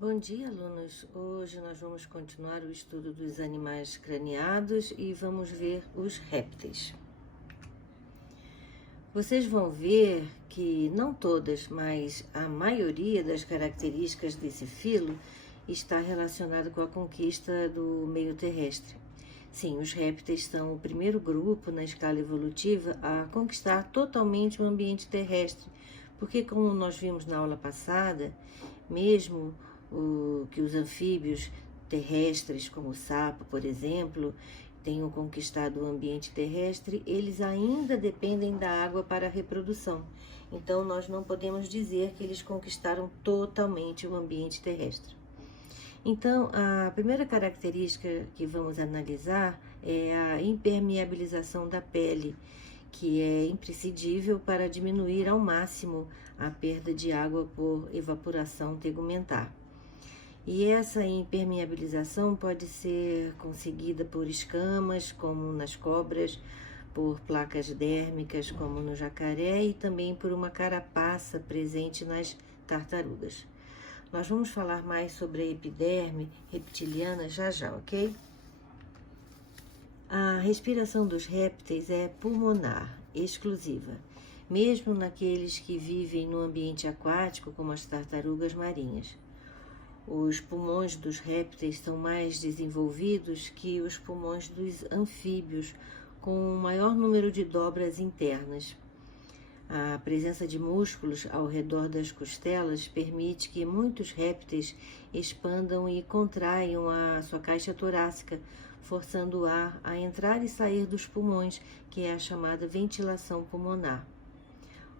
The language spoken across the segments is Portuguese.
Bom dia, alunos! Hoje nós vamos continuar o estudo dos animais craniados e vamos ver os répteis. Vocês vão ver que não todas, mas a maioria das características desse filo está relacionada com a conquista do meio terrestre. Sim, os répteis são o primeiro grupo na escala evolutiva a conquistar totalmente o ambiente terrestre, porque, como nós vimos na aula passada, mesmo que os anfíbios terrestres, como o sapo, por exemplo, tenham conquistado o ambiente terrestre, eles ainda dependem da água para a reprodução. Então, nós não podemos dizer que eles conquistaram totalmente o ambiente terrestre. Então, a primeira característica que vamos analisar é a impermeabilização da pele, que é imprescindível para diminuir ao máximo a perda de água por evaporação tegumentar. E essa impermeabilização pode ser conseguida por escamas, como nas cobras, por placas dérmicas, como no jacaré, e também por uma carapaça presente nas tartarugas. Nós vamos falar mais sobre a epiderme reptiliana já, ok? A respiração dos répteis é pulmonar, exclusiva, mesmo naqueles que vivem no ambiente aquático, como as tartarugas marinhas. Os pulmões dos répteis são mais desenvolvidos que os pulmões dos anfíbios, com um maior número de dobras internas. A presença de músculos ao redor das costelas permite que muitos répteis expandam e contraiam a sua caixa torácica, forçando o ar a entrar e sair dos pulmões, que é a chamada ventilação pulmonar.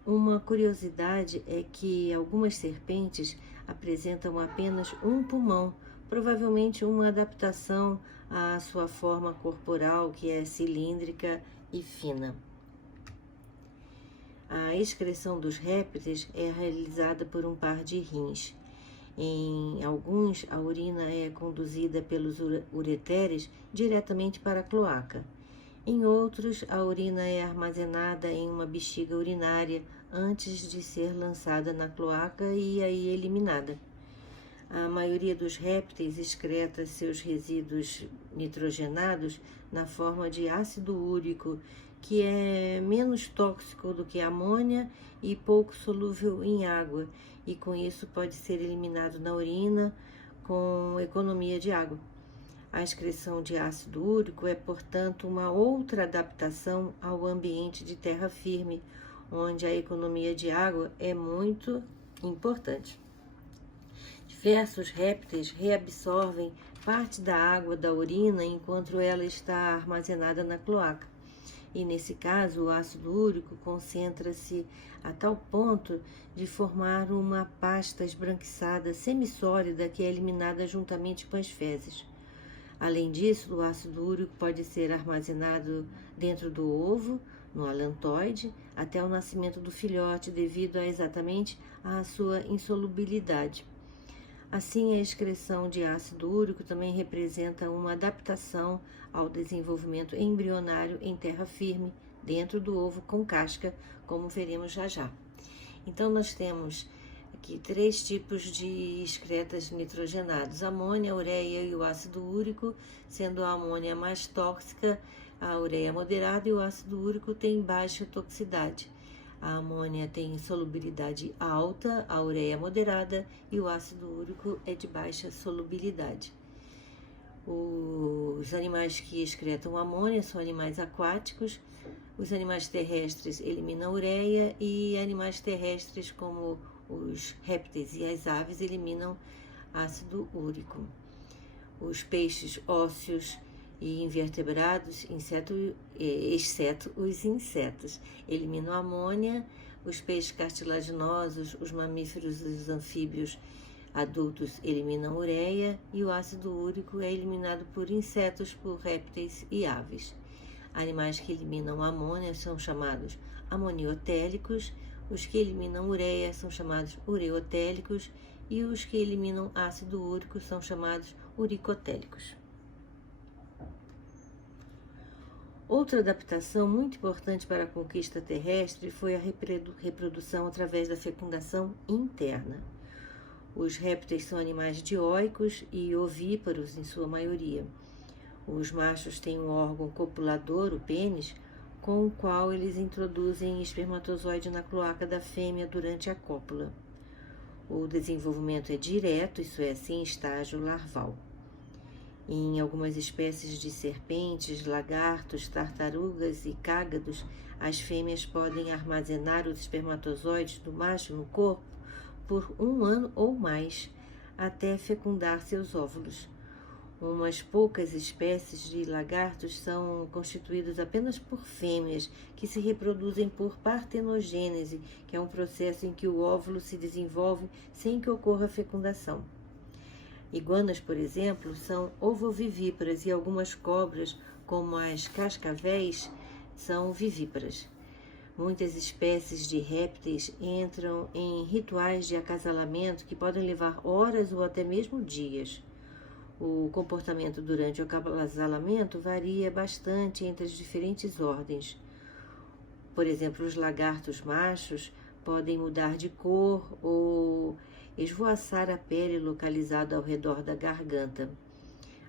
Uma curiosidade é que algumas serpentes apresentam apenas um pulmão, provavelmente uma adaptação à sua forma corporal, que é cilíndrica e fina. A excreção dos répteis é realizada por um par de rins. Em alguns, a urina é conduzida pelos ureteres diretamente para a cloaca. Em outros, a urina é armazenada em uma bexiga urinária antes de ser lançada na cloaca e aí eliminada. A maioria dos répteis excreta seus resíduos nitrogenados na forma de ácido úrico, que é menos tóxico do que a amônia e pouco solúvel em água, e com isso pode ser eliminado na urina com economia de água. A excreção de ácido úrico é, portanto, uma outra adaptação ao ambiente de terra firme, onde a economia de água é muito importante. Diversos répteis reabsorvem parte da água da urina enquanto ela está armazenada na cloaca. E nesse caso, o ácido úrico concentra-se a tal ponto de formar uma pasta esbranquiçada semissólida que é eliminada juntamente com as fezes. Além disso, o ácido úrico pode ser armazenado dentro do ovo, no alantoide, até o nascimento do filhote, devido exatamente à sua insolubilidade. Assim, a excreção de ácido úrico também representa uma adaptação ao desenvolvimento embrionário em terra firme, dentro do ovo com casca, como veremos já. Então, nós temos aqui 3 tipos de excretas nitrogenados: amônia, ureia e o ácido úrico, sendo a amônia mais tóxica, a ureia moderada e o ácido úrico tem baixa toxicidade. A amônia tem solubilidade alta, a ureia moderada e o ácido úrico é de baixa solubilidade. Os animais que excretam amônia são animais aquáticos, os animais terrestres eliminam ureia e animais terrestres como os répteis e as aves eliminam ácido úrico. Os peixes ósseos e invertebrados, exceto os insetos, eliminam amônia. Os peixes cartilaginosos, os mamíferos e os anfíbios adultos eliminam ureia e o ácido úrico é eliminado por insetos, por répteis e aves. Animais que eliminam amônia são chamados amoniotélicos, os que eliminam ureia são chamados ureotélicos e os que eliminam ácido úrico são chamados uricotélicos. Outra adaptação muito importante para a conquista terrestre foi a reprodução através da fecundação interna. Os répteis são animais dioicos e ovíparos em sua maioria. Os machos têm um órgão copulador, o pênis, com o qual eles introduzem espermatozoide na cloaca da fêmea durante a cópula. O desenvolvimento é direto, isso é, sem estágio larval. Em algumas espécies de serpentes, lagartos, tartarugas e cágados, as fêmeas podem armazenar os espermatozoides do macho no corpo por 1 ano ou mais, até fecundar seus óvulos. Umas poucas espécies de lagartos são constituídos apenas por fêmeas, que se reproduzem por partenogênese, que é um processo em que o óvulo se desenvolve sem que ocorra fecundação. Iguanas, por exemplo, são ovovivíparas e algumas cobras, como as cascavéis, são vivíparas. Muitas espécies de répteis entram em rituais de acasalamento que podem levar horas ou até mesmo dias. O comportamento durante o acasalamento varia bastante entre as diferentes ordens. Por exemplo, os lagartos machos podem mudar de cor ou esvoaçar a pele localizada ao redor da garganta.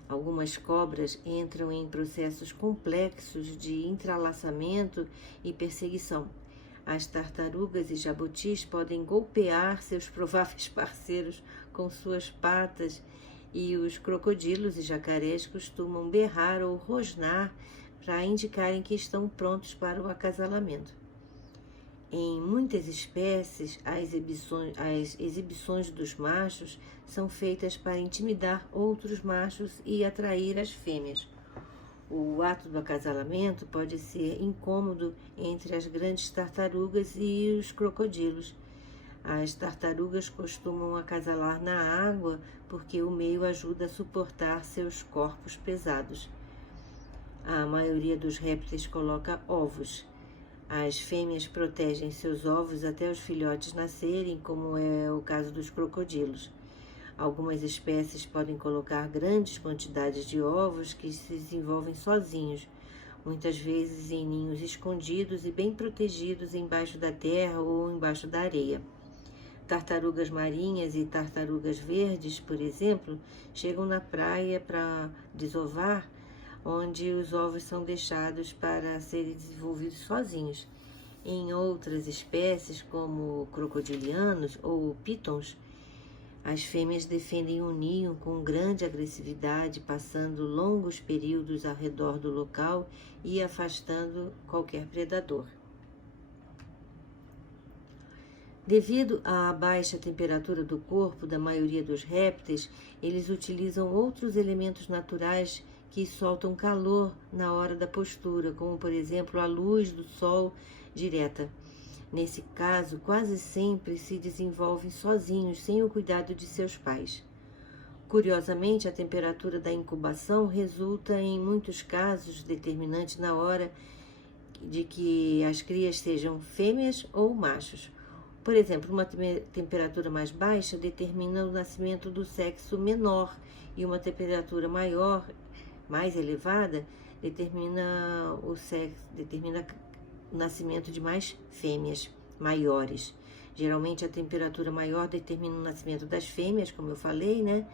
Algumas cobras entram em processos complexos de entrelaçamento e perseguição. As tartarugas e jabutis podem golpear seus prováveis parceiros com suas patas e os crocodilos e jacarés costumam berrar ou rosnar para indicarem que estão prontos para o acasalamento. Em muitas espécies, as exibições dos machos são feitas para intimidar outros machos e atrair as fêmeas. O ato do acasalamento pode ser incômodo entre as grandes tartarugas e os crocodilos. As tartarugas costumam acasalar na água porque o meio ajuda a suportar seus corpos pesados. A maioria dos répteis coloca ovos. As fêmeas protegem seus ovos até os filhotes nascerem, como é o caso dos crocodilos. Algumas espécies podem colocar grandes quantidades de ovos que se desenvolvem sozinhos, muitas vezes em ninhos escondidos e bem protegidos embaixo da terra ou embaixo da areia. Tartarugas marinhas e tartarugas verdes, por exemplo, chegam na praia para desovar, onde os ovos são deixados para serem desenvolvidos sozinhos. Em outras espécies, como crocodilianos ou pitons, as fêmeas defendem o ninho com grande agressividade, passando longos períodos ao redor do local e afastando qualquer predador. Devido à baixa temperatura do corpo da maioria dos répteis, eles utilizam outros elementos naturais que soltam calor na hora da postura, como por exemplo a luz do sol direta. Nesse caso, quase sempre se desenvolvem sozinhos, sem o cuidado de seus pais. Curiosamente, a temperatura da incubação resulta, em muitos casos, determinante na hora de que as crias sejam fêmeas ou machos. Por exemplo, uma temperatura mais baixa determina o nascimento do sexo menor e uma temperatura maior, mais elevada, determina o nascimento de mais fêmeas maiores. Geralmente a temperatura maior determina o nascimento das fêmeas, como eu falei, né?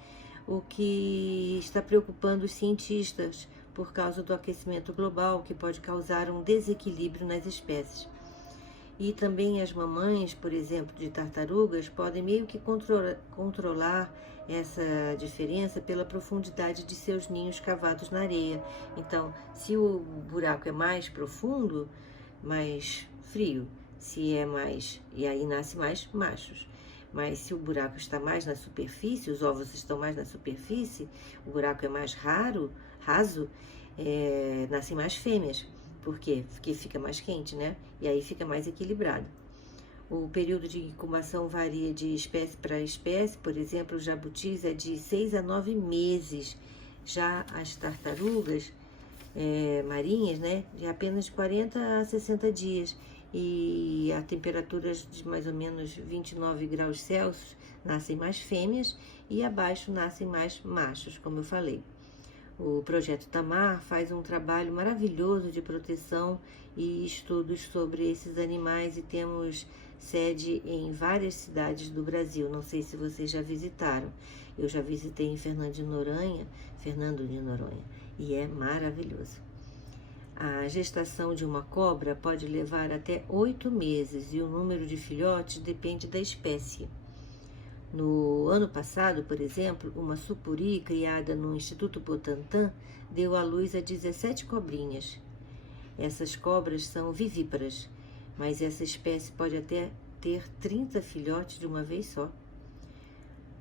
O que está preocupando os cientistas por causa do aquecimento global, que pode causar um desequilíbrio nas espécies. E também as mamães, por exemplo, de tartarugas, podem meio que controlar essa diferença pela profundidade de seus ninhos cavados na areia. Então, se o buraco é mais profundo, mais frio. Se é mais, e aí nasce mais machos. Mas se o buraco está mais na superfície, os ovos estão mais na superfície, o buraco é mais raso, nascem mais fêmeas. Por quê? Porque fica mais quente, né? E aí fica mais equilibrado. O período de incubação varia de espécie para espécie. Por exemplo, os jabutis é de 6 a 9 meses. Já as tartarugas marinhas, né? De apenas 40 a 60 dias. E a temperaturas de mais ou menos 29 graus Celsius nascem mais fêmeas e abaixo nascem mais machos, como eu falei. O Projeto Tamar faz um trabalho maravilhoso de proteção e estudos sobre esses animais e temos sede em várias cidades do Brasil. Não sei se vocês já visitaram. Eu já visitei em Fernando de Noronha, e é maravilhoso. A gestação de uma cobra pode levar até 8 meses e o número de filhotes depende da espécie. No ano passado, por exemplo, uma sucuri criada no Instituto Butantan deu à luz a 17 cobrinhas. Essas cobras são vivíparas, mas essa espécie pode até ter 30 filhotes de uma vez só.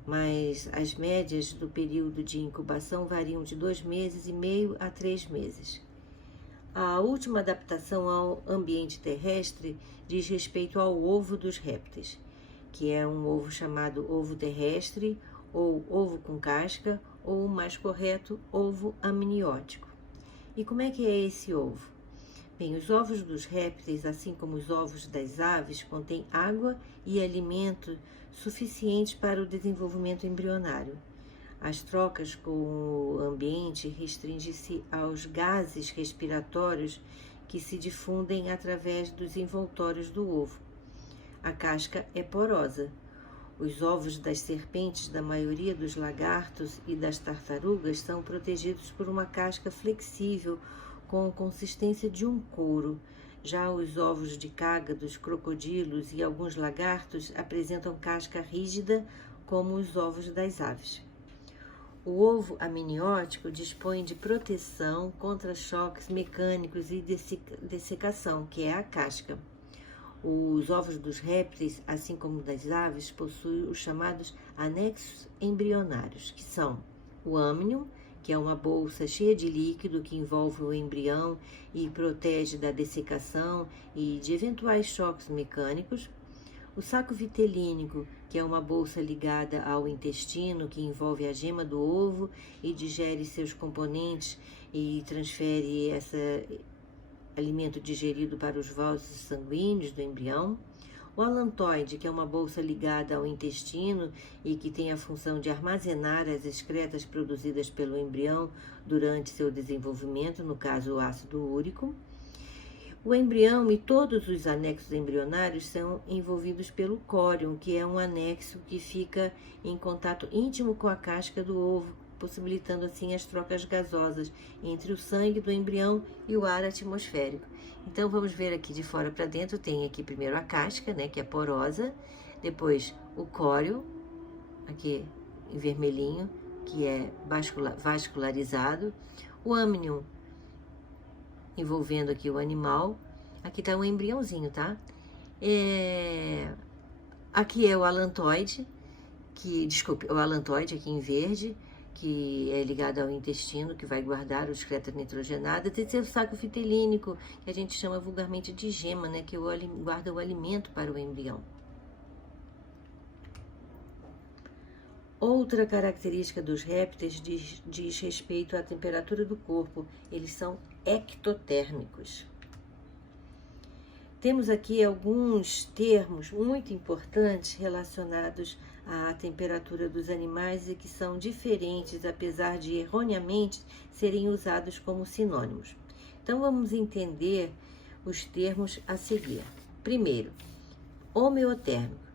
Mas as médias do período de incubação variam de 2,5 meses a 3 meses. A última adaptação ao ambiente terrestre diz respeito ao ovo dos répteis, que é um ovo chamado ovo terrestre, ou ovo com casca, ou o mais correto, ovo amniótico. E como é que é esse ovo? Bem, os ovos dos répteis, assim como os ovos das aves, contêm água e alimento suficientes para o desenvolvimento embrionário. As trocas com o ambiente restringem-se aos gases respiratórios que se difundem através dos envoltórios do ovo. A casca é porosa. Os ovos das serpentes, da maioria dos lagartos e das tartarugas são protegidos por uma casca flexível com consistência de um couro. Já os ovos de cágados, crocodilos e alguns lagartos apresentam casca rígida, como os ovos das aves. O ovo amniótico dispõe de proteção contra choques mecânicos e dessecação, que é a casca. Os ovos dos répteis, assim como das aves, possuem os chamados anexos embrionários, que são o âmnion, que é uma bolsa cheia de líquido que envolve o embrião e protege da dessecação e de eventuais choques mecânicos. O saco vitelínico, que é uma bolsa ligada ao intestino que envolve a gema do ovo e digere seus componentes e transfere esse alimento digerido para os vasos sanguíneos do embrião. O alantoide, que é uma bolsa ligada ao intestino e que tem a função de armazenar as excretas produzidas pelo embrião durante seu desenvolvimento, no caso o ácido úrico. O embrião e todos os anexos embrionários são envolvidos pelo córion, que é um anexo que fica em contato íntimo com a casca do ovo, possibilitando assim as trocas gasosas entre o sangue do embrião e o ar atmosférico. Então vamos ver aqui de fora para dentro. Tem aqui primeiro a casca, né, que é porosa, depois o córion, aqui em vermelhinho, que é vascularizado, o âmnion, envolvendo aqui o animal. Aqui está um embriãozinho, tá? Aqui é o alantoide, o alantoide aqui em verde, que é ligado ao intestino, que vai guardar os excretas nitrogenadas. Esse é o saco vitelínico, que a gente chama vulgarmente de gema, né? Que guarda o alimento para o embrião. Outra característica dos répteis diz respeito à temperatura do corpo. Eles são ectotérmicos. Temos aqui alguns termos muito importantes relacionados à temperatura dos animais e que são diferentes, apesar de erroneamente serem usados como sinônimos. Então vamos entender os termos a seguir. Primeiro, homeotérmico.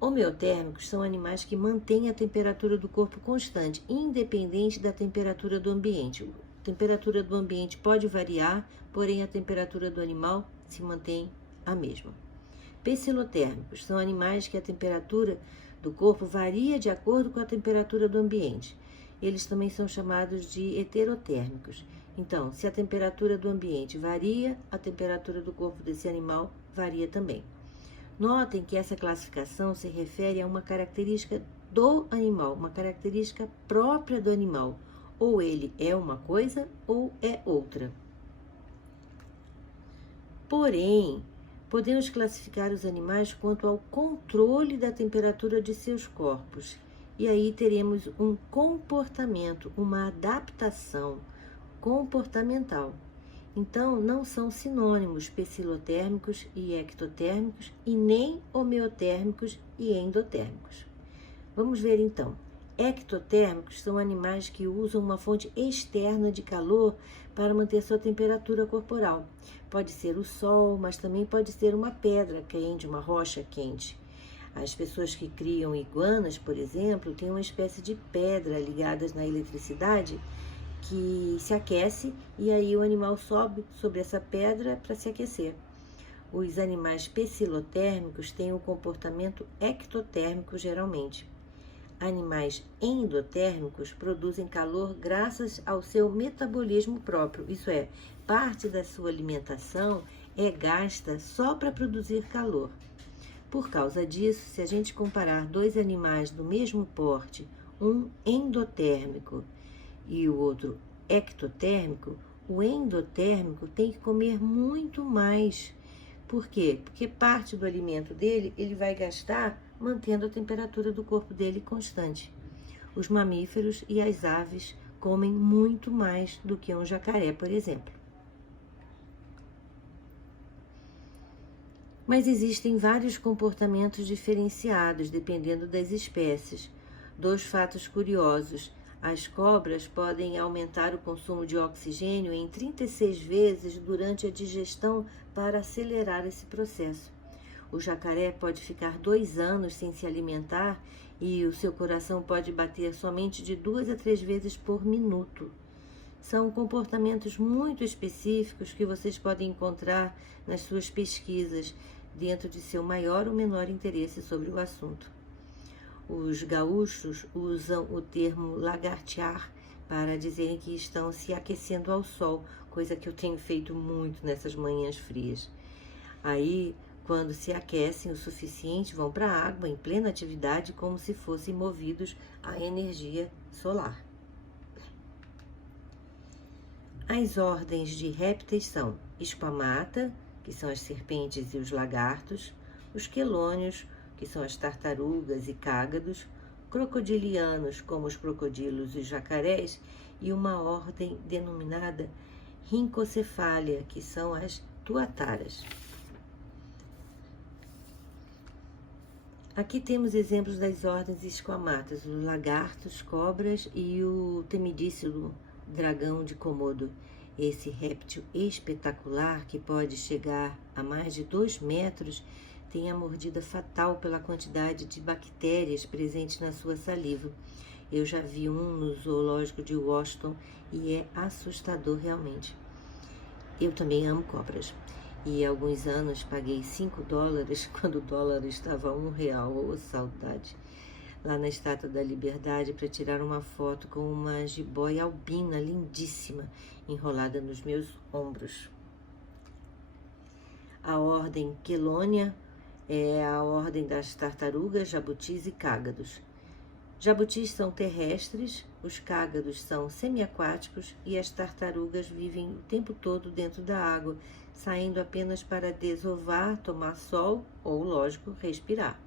Homeotérmicos são animais que mantêm a temperatura do corpo constante, independente da temperatura do ambiente. A temperatura do ambiente pode variar, porém a temperatura do animal se mantém a mesma. Pecilotérmicos são animais que a temperatura do corpo varia de acordo com a temperatura do ambiente. Eles também são chamados de heterotérmicos. Então, se a temperatura do ambiente varia, a temperatura do corpo desse animal varia também. Notem que essa classificação se refere a uma característica do animal, uma característica própria do animal. Ou ele é uma coisa ou é outra. Porém, podemos classificar os animais quanto ao controle da temperatura de seus corpos. E aí teremos um comportamento, uma adaptação comportamental. Então, não são sinônimos pecilotérmicos e ectotérmicos e nem homeotérmicos e endotérmicos. Vamos ver então. Ectotérmicos são animais que usam uma fonte externa de calor para manter sua temperatura corporal. Pode ser o sol, mas também pode ser uma pedra quente, uma rocha quente. As pessoas que criam iguanas, por exemplo, têm uma espécie de pedra ligadas na eletricidade que se aquece e aí o animal sobe sobre essa pedra para se aquecer. Os animais pecilotérmicos têm um comportamento ectotérmico geralmente. Animais endotérmicos produzem calor graças ao seu metabolismo próprio, isso é, parte da sua alimentação é gasta só para produzir calor. Por causa disso, se a gente comparar dois animais do mesmo porte, um endotérmico e o outro ectotérmico, o endotérmico tem que comer muito mais. Por quê? Porque parte do alimento dele ele vai gastar mantendo a temperatura do corpo dele constante. Os mamíferos e as aves comem muito mais do que um jacaré, por exemplo. Mas existem vários comportamentos diferenciados dependendo das espécies. Dois fatos curiosos: as cobras podem aumentar o consumo de oxigênio em 36 vezes durante a digestão para acelerar esse processo. O jacaré pode ficar 2 anos sem se alimentar e o seu coração pode bater somente de 2 a 3 vezes por minuto. São comportamentos muito específicos que vocês podem encontrar nas suas pesquisas, dentro de seu maior ou menor interesse sobre o assunto. Os gaúchos usam o termo lagartear para dizerem que estão se aquecendo ao sol, coisa que eu tenho feito muito nessas manhãs frias. Aí, quando se aquecem o suficiente, vão para a água em plena atividade como se fossem movidos à energia solar. As ordens de répteis são Squamata, que são as serpentes e os lagartos, os quelônios, que são as tartarugas e cágados, crocodilianos, como os crocodilos e os jacarés, e uma ordem denominada Rhinchocephalia, que são as tuataras. Aqui temos exemplos das ordens esquamatas, os lagartos, cobras e o temidíssimo dragão de Komodo. Esse réptil espetacular, que pode chegar a mais de 2 metros, tem a mordida fatal pela quantidade de bactérias presentes na sua saliva. Eu já vi um no zoológico de Washington e é assustador realmente. Eu também amo cobras. E há alguns anos paguei $5 quando o dólar estava a R$1. Oh, saudade! Lá na Estátua da Liberdade para tirar uma foto com uma jiboia albina lindíssima enrolada nos meus ombros. A ordem Quelônia é a ordem das tartarugas, jabutis e cágados. Jabutis são terrestres, os cágados são semiaquáticos e as tartarugas vivem o tempo todo dentro da água, saindo apenas para desovar, tomar sol ou, lógico, respirar.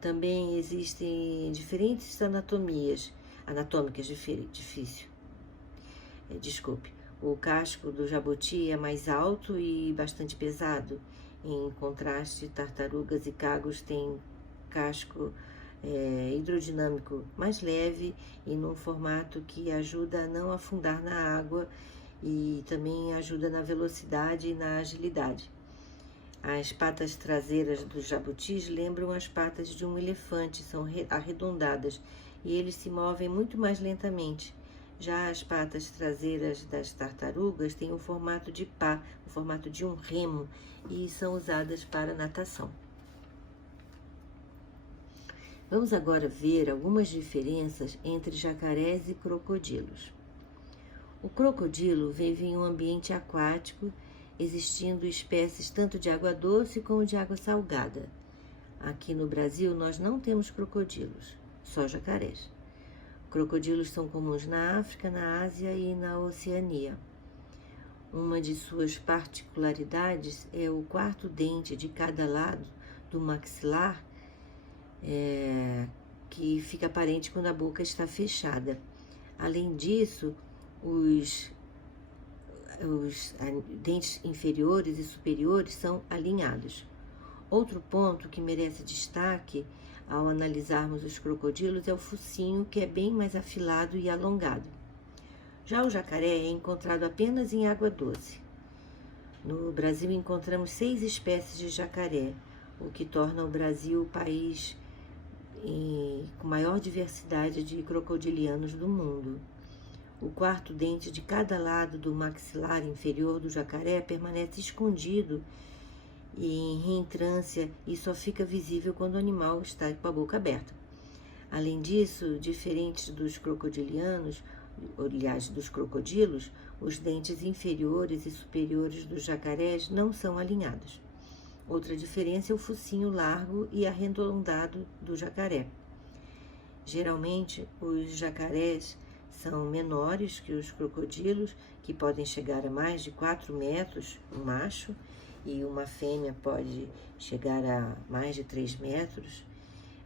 Também existem diferentes anatômicas difícil. O casco do jabuti é mais alto e bastante pesado. Em contraste, tartarugas e cágados têm casco hidrodinâmico mais leve e num formato que ajuda a não afundar na água e também ajuda na velocidade e na agilidade. As patas traseiras dos jabutis lembram as patas de um elefante, são arredondadas e eles se movem muito mais lentamente. Já as patas traseiras das tartarugas têm o formato de pá, o formato de um remo, e são usadas para natação. Vamos agora ver algumas diferenças entre jacarés e crocodilos. O crocodilo vive em um ambiente aquático, existindo espécies tanto de água doce como de água salgada. Aqui no Brasil nós não temos crocodilos, só jacarés. Crocodilos são comuns na África, na Ásia e na Oceania. Uma de suas particularidades é o quarto dente de cada lado do maxilar, que fica aparente quando a boca está fechada. Além disso, os dentes inferiores e superiores são alinhados. Outro ponto que merece destaque ao analisarmos os crocodilos é o focinho, que é bem mais afilado e alongado. Já o jacaré é encontrado apenas em água doce. No Brasil encontramos 6 espécies de jacaré, o que torna o Brasil o país com maior diversidade de crocodilianos do mundo. O quarto dente de cada lado do maxilar inferior do jacaré permanece escondido e em reentrância e só fica visível quando o animal está com a boca aberta. Além disso, diferentes dos crocodilianos, aliás, dos crocodilos, os dentes inferiores e superiores dos jacarés não são alinhados. Outra diferença é o focinho largo e arredondado do jacaré. Geralmente, os jacarés são menores que os crocodilos, que podem chegar a mais de 4 metros, o macho, e uma fêmea pode chegar a mais de 3 metros.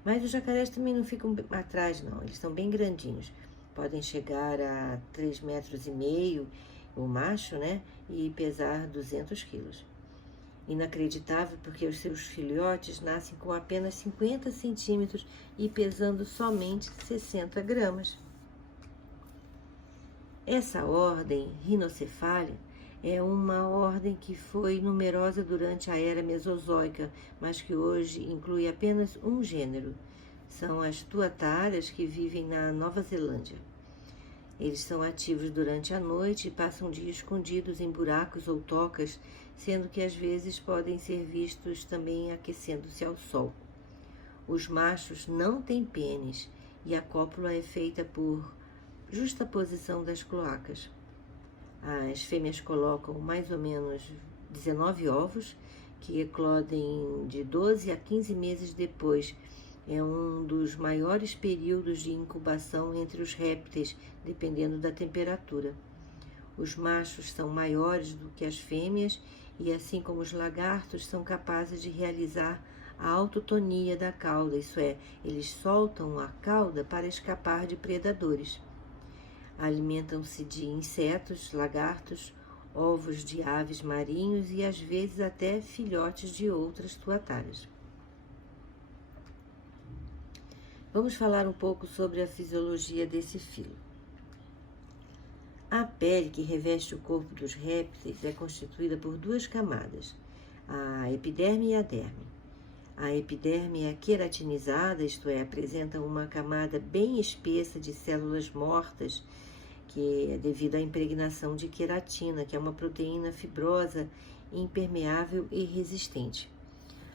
Mas os jacarés também não ficam atrás, não, eles são bem grandinhos. Podem chegar a 3,5 metros, o macho, né, e pesar 200 quilos. Inacreditável, porque os seus filhotes nascem com apenas 50 centímetros e pesando somente 60 gramas. Essa ordem Rhinocephalia é uma ordem que foi numerosa durante a era mesozoica, mas que hoje inclui apenas um gênero. São as tuataras, que vivem na Nova Zelândia. Eles são ativos durante a noite e passam dias escondidos em buracos ou tocas, sendo que às vezes podem ser vistos também aquecendo-se ao sol. Os machos não têm pênis e a cópula é feita por justaposição das cloacas. As fêmeas colocam mais ou menos 19 ovos, que eclodem de 12 a 15 meses depois. É um dos maiores períodos de incubação entre os répteis, dependendo da temperatura. Os machos são maiores do que as fêmeas e, assim como os lagartos, são capazes de realizar a autotonia da cauda, isso é, eles soltam a cauda para escapar de predadores. Alimentam-se de insetos, lagartos, ovos de aves marinhos e às vezes até filhotes de outras tuataras. Vamos falar um pouco sobre a fisiologia desse filo. A pele que reveste o corpo dos répteis é constituída por 2 camadas, a epiderme e a derme. A epiderme é queratinizada, isto é, apresenta uma camada bem espessa de células mortas, que é devido à impregnação de queratina, que é uma proteína fibrosa, impermeável e resistente.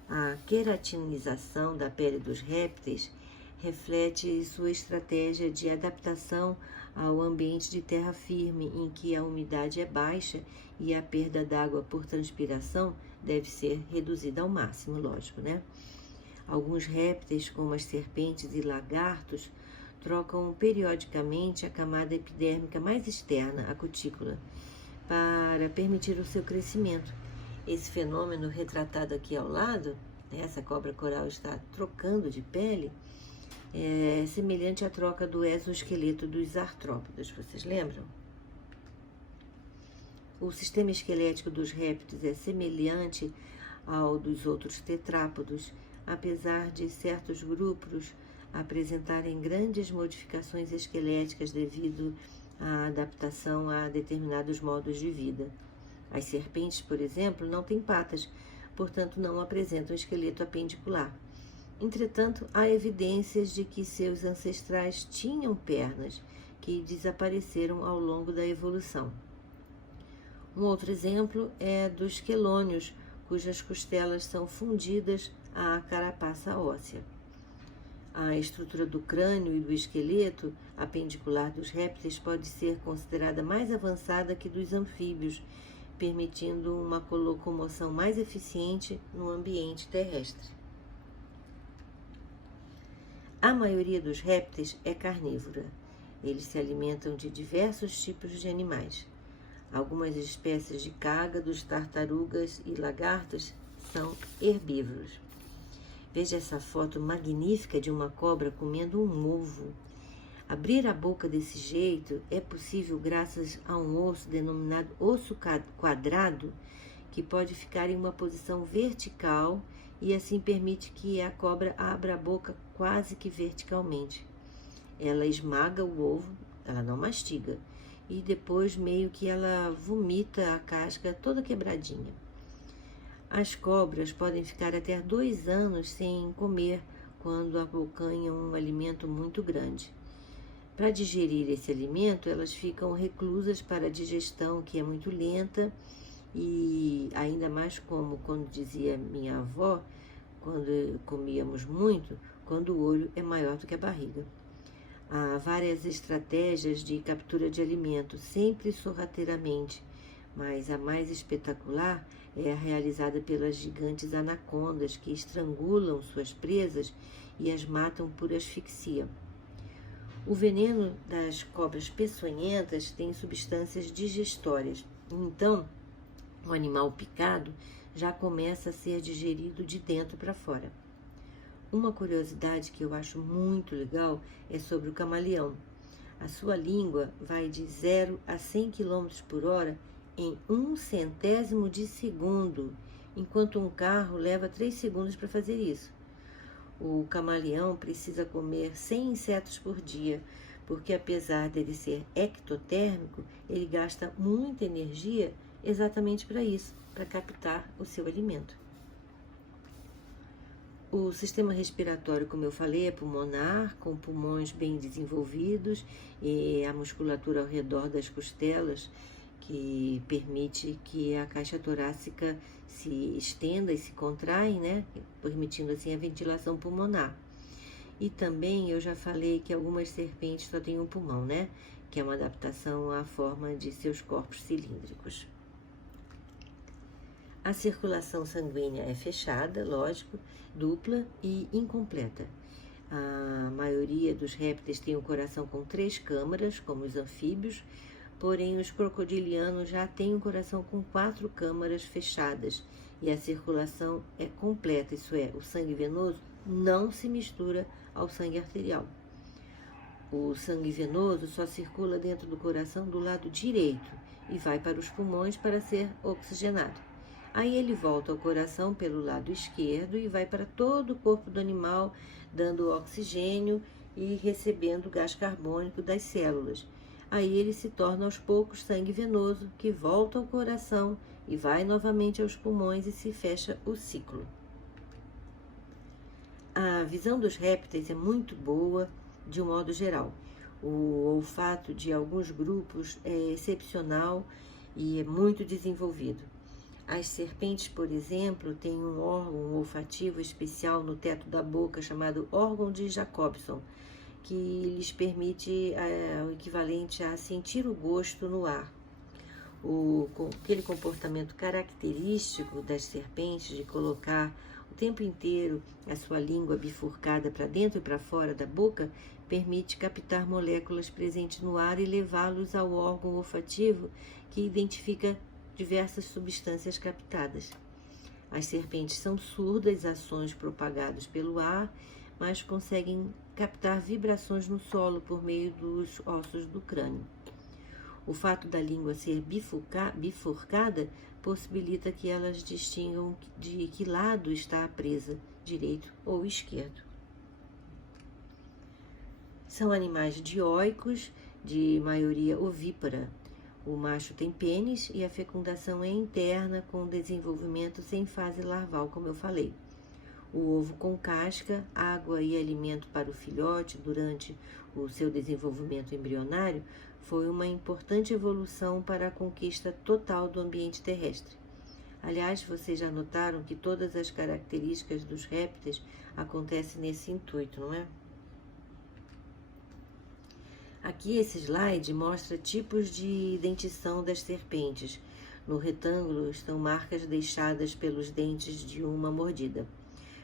A queratinização da pele dos répteis reflete sua estratégia de adaptação ao ambiente de terra firme, em que a umidade é baixa e a perda d'água por transpiração deve ser reduzida ao máximo, lógico, né? Alguns répteis, como as serpentes e lagartos, trocam periodicamente a camada epidérmica mais externa, a cutícula, para permitir o seu crescimento. Esse fenômeno retratado aqui ao lado, essa cobra coral está trocando de pele, é semelhante à troca do exoesqueleto dos artrópodes, vocês lembram? O sistema esquelético dos répteis é semelhante ao dos outros tetrápodos, apesar de certos grupos apresentarem grandes modificações esqueléticas devido à adaptação a determinados modos de vida. As serpentes, por exemplo, não têm patas, portanto não apresentam esqueleto apendicular. Entretanto, há evidências de que seus ancestrais tinham pernas, que desapareceram ao longo da evolução. Um outro exemplo é dos quelônios, cujas costelas são fundidas à carapaça óssea. A estrutura do crânio e do esqueleto apendicular dos répteis pode ser considerada mais avançada que dos anfíbios, permitindo uma locomoção mais eficiente no ambiente terrestre. A maioria dos répteis é carnívora. Eles se alimentam de diversos tipos de animais. Algumas espécies de cágados, tartarugas e lagartos são herbívoros. Veja essa foto magnífica de uma cobra comendo um ovo. Abrir a boca desse jeito é possível graças a um osso denominado osso quadrado, que pode ficar em uma posição vertical e assim permite que a cobra abra a boca quase que verticalmente. Ela esmaga o ovo, ela não mastiga, e depois meio que ela vomita a casca toda quebradinha. As cobras podem ficar até 2 anos sem comer quando abocanham um alimento muito grande. Para digerir esse alimento, elas ficam reclusas para a digestão, que é muito lenta, e ainda mais como, quando dizia minha avó, quando comíamos muito, quando o olho é maior do que a barriga. Há várias estratégias de captura de alimento, sempre sorrateiramente, mas a mais espetacular é a realizada pelas gigantes anacondas, que estrangulam suas presas e as matam por asfixia. O veneno das cobras peçonhentas tem substâncias digestórias, então o animal picado já começa a ser digerido de dentro para fora. Uma curiosidade que eu acho muito legal é sobre o camaleão. A sua língua vai de 0 a 100 km por hora em 1/100º de segundo, enquanto um carro leva 3 segundos para fazer isso. O camaleão precisa comer 100 insetos por dia, porque apesar dele ser ectotérmico, ele gasta muita energia exatamente para isso, para captar o seu alimento. O sistema respiratório, como eu falei, é pulmonar, com pulmões bem desenvolvidos e a musculatura ao redor das costelas, que permite que a caixa torácica se estenda e se contrai, né? Permitindo assim a ventilação pulmonar. E também eu já falei que algumas serpentes só têm um pulmão, né? Que é uma adaptação à forma de seus corpos cilíndricos. A circulação sanguínea é fechada, lógico, dupla e incompleta. A maioria dos répteis tem o coração com 3 câmaras, como os anfíbios, porém os crocodilianos já têm um coração com 4 câmaras fechadas e a circulação é completa, isso é, o sangue venoso não se mistura ao sangue arterial. O sangue venoso só circula dentro do coração do lado direito e vai para os pulmões para ser oxigenado. Aí ele volta ao coração pelo lado esquerdo e vai para todo o corpo do animal, dando oxigênio e recebendo gás carbônico das células. Aí ele se torna aos poucos sangue venoso, que volta ao coração e vai novamente aos pulmões e se fecha o ciclo. A visão dos répteis é muito boa, de um modo geral. O olfato de alguns grupos é excepcional e é muito desenvolvido. As serpentes, por exemplo, têm um órgão olfativo especial no teto da boca chamado órgão de Jacobson, que lhes permite o equivalente a sentir o gosto no ar. Aquele comportamento característico das serpentes de colocar o tempo inteiro a sua língua bifurcada para dentro e para fora da boca permite captar moléculas presentes no ar e levá-los ao órgão olfativo que identifica diversas substâncias captadas. As serpentes são surdas às sons propagados pelo ar, mas conseguem captar vibrações no solo por meio dos ossos do crânio. O fato da língua ser bifurcada possibilita que elas distingam de que lado está a presa, direito ou esquerdo. São animais dioicos, de maioria ovípara. O macho tem pênis e a fecundação é interna, com desenvolvimento sem fase larval, como eu falei. O ovo com casca, água e alimento para o filhote durante o seu desenvolvimento embrionário foi uma importante evolução para a conquista total do ambiente terrestre. Aliás, vocês já notaram que todas as características dos répteis acontecem nesse intuito, não é? Aqui esse slide mostra tipos de dentição das serpentes. No retângulo estão marcas deixadas pelos dentes de uma mordida.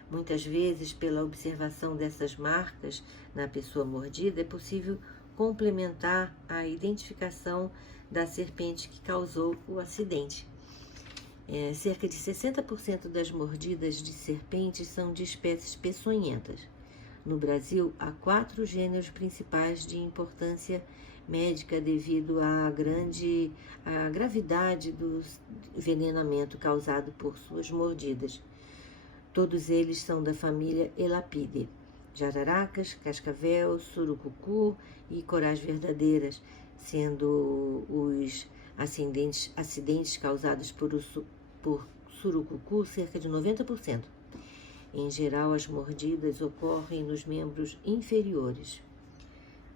Muitas vezes, pela observação dessas marcas na pessoa mordida, é possível complementar a identificação da serpente que causou o acidente. Cerca de 60% das mordidas de serpentes são de espécies peçonhentas. No Brasil, há 4 gêneros principais de importância médica devido à gravidade do envenenamento causado por suas mordidas. Todos eles são da família Elapidae: jararacas, cascavel, surucucu e corais verdadeiras, sendo os acidentes causados por surucucu cerca de 90%. Em geral, as mordidas ocorrem nos membros inferiores.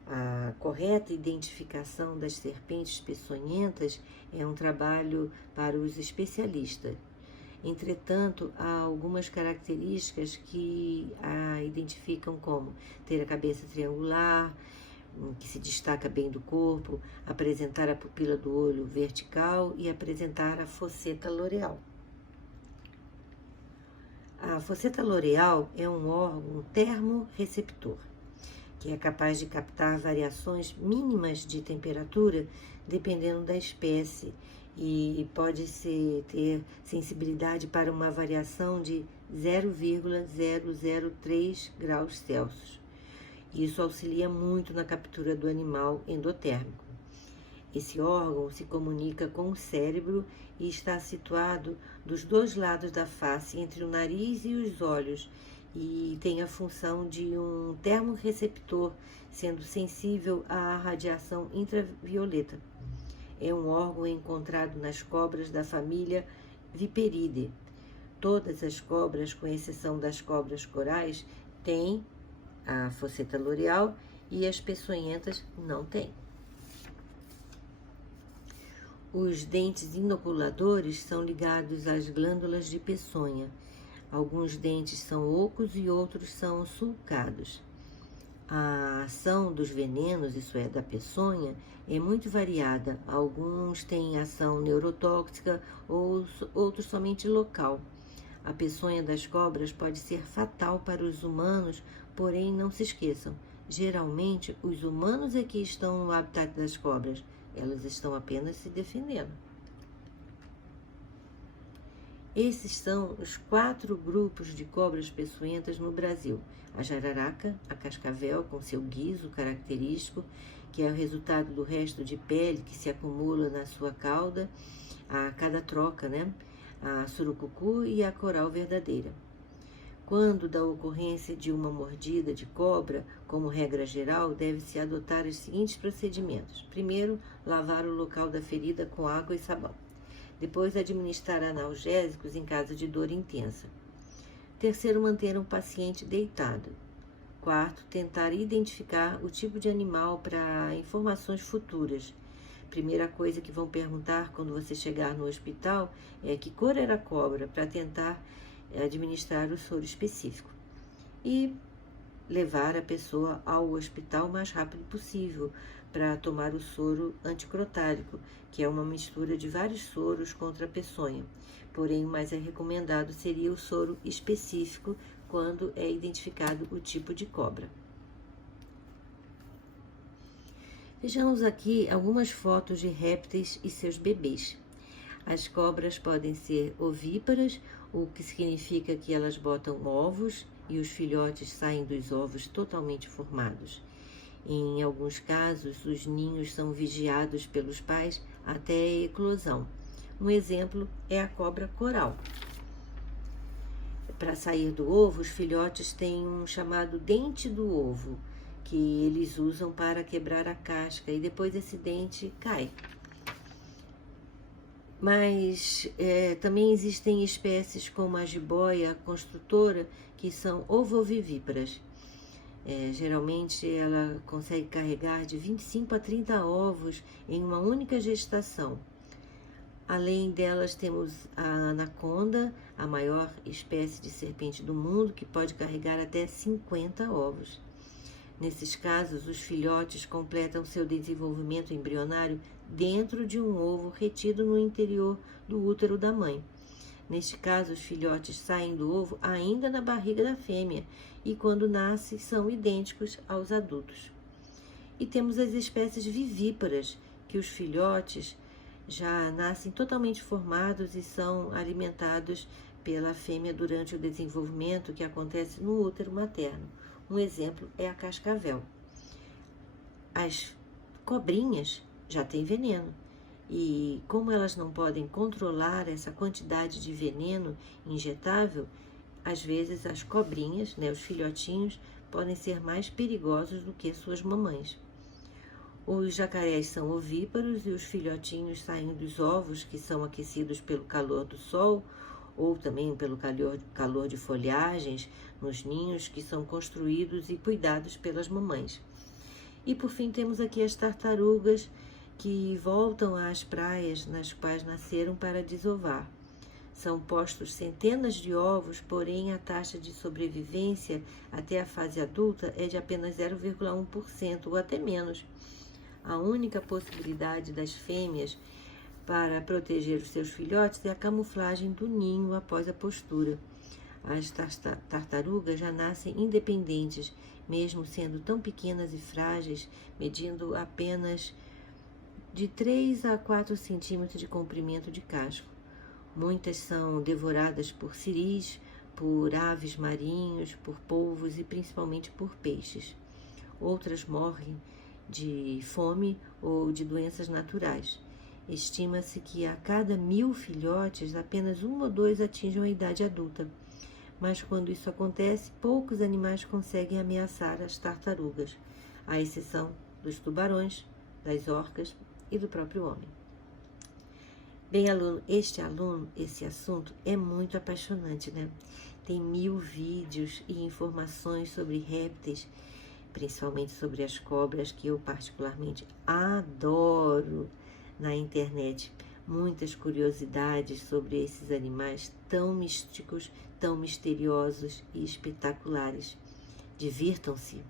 A correta identificação das serpentes peçonhentas é um trabalho para os especialistas. Entretanto, há algumas características que a identificam como ter a cabeça triangular, que se destaca bem do corpo, apresentar a pupila do olho vertical e apresentar a fosseta loreal. A fosseta loreal é um órgão termorreceptor, que é capaz de captar variações mínimas de temperatura dependendo da espécie e pode ter sensibilidade para uma variação de 0,003 graus Celsius. Isso auxilia muito na captura do animal endotérmico. Esse órgão se comunica com o cérebro e está situado dos dois lados da face, entre o nariz e os olhos, e tem a função de um termorreceptor, sendo sensível à radiação ultravioleta. É um órgão encontrado nas cobras da família Viperidae. Todas as cobras, com exceção das cobras corais, têm a fosseta loreal e as peçonhentas não têm. Os dentes inoculadores são ligados às glândulas de peçonha. Alguns dentes são ocos e outros são sulcados. A ação dos venenos, isso é, da peçonha, é muito variada. Alguns têm ação neurotóxica, outros somente local. A peçonha das cobras pode ser fatal para os humanos, porém não se esqueçam, geralmente os humanos é que estão no habitat das cobras, elas estão apenas se defendendo. Esses são os 4 grupos de cobras peçonhentas no Brasil: a jararaca, a cascavel com seu guiso característico, que é o resultado do resto de pele que se acumula na sua cauda a cada troca, a surucucu e a coral verdadeira. Quando da ocorrência de uma mordida de cobra, como regra geral, deve-se adotar os seguintes procedimentos. Primeiro, lavar o local da ferida com água e sabão. Depois, administrar analgésicos em caso de dor intensa. Terceiro, manter um paciente deitado. Quarto, tentar identificar o tipo de animal para informações futuras. Primeira coisa que vão perguntar quando você chegar no hospital é que cor era a cobra, para tentar administrar o soro específico. E levar a pessoa ao hospital o mais rápido possível para tomar o soro anticrotálico, que é uma mistura de vários soros contra a peçonha. Porém, o mais recomendado seria o soro específico quando é identificado o tipo de cobra. Vejamos aqui algumas fotos de répteis e seus bebês. As cobras podem ser ovíparas, o que significa que elas botam ovos e os filhotes saem dos ovos totalmente formados. Em alguns casos, os ninhos são vigiados pelos pais até a eclosão. Um exemplo é a cobra coral. Para sair do ovo, os filhotes têm um chamado dente do ovo, que eles usam para quebrar a casca, e depois esse dente cai. Mas também existem espécies como a jiboia construtora, que são ovovivíparas. Geralmente ela consegue carregar de 25 a 30 ovos em uma única gestação. Além delas, temos a anaconda, a maior espécie de serpente do mundo, que pode carregar até 50 ovos. Nesses casos, os filhotes completam seu desenvolvimento embrionário dentro de um ovo retido no interior do útero da mãe. Neste caso, os filhotes saem do ovo ainda na barriga da fêmea e, quando nascem, são idênticos aos adultos. E temos as espécies vivíparas, que os filhotes já nascem totalmente formados e são alimentados pela fêmea durante o desenvolvimento que acontece no útero materno. Um exemplo é a cascavel. As cobrinhas já têm veneno e, como elas não podem controlar essa quantidade de veneno injetável, Às vezes, as cobrinhas, os filhotinhos, podem ser mais perigosos do que suas mamães. Os jacarés são ovíparos e os filhotinhos saem dos ovos, que são aquecidos pelo calor do sol ou também pelo calor de folhagens nos ninhos que são construídos e cuidados pelas mamães. E por fim temos aqui as tartarugas que voltam às praias nas quais nasceram para desovar. São postos centenas de ovos, porém a taxa de sobrevivência até a fase adulta é de apenas 0,1% ou até menos. A única possibilidade das fêmeas para proteger os seus filhotes é a camuflagem do ninho após a postura. As tartarugas já nascem independentes, mesmo sendo tão pequenas e frágeis, medindo apenas de 3 a 4 centímetros de comprimento de casco. Muitas são devoradas por ciris, por aves marinhos, por polvos e principalmente por peixes. Outras morrem de fome ou de doenças naturais. Estima-se que a cada 1000 filhotes, apenas 1 ou 2 atingem a idade adulta. Mas quando isso acontece, poucos animais conseguem ameaçar as tartarugas, à exceção dos tubarões, das orcas e do próprio homem. Bem, aluno, esse assunto é muito apaixonante, né? Tem 1000 vídeos e informações sobre répteis, principalmente sobre as cobras, que eu particularmente adoro na internet. Muitas curiosidades sobre esses animais tão místicos, tão misteriosos e espetaculares. Divirtam-se!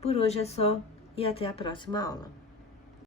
Por hoje é só e até a próxima aula.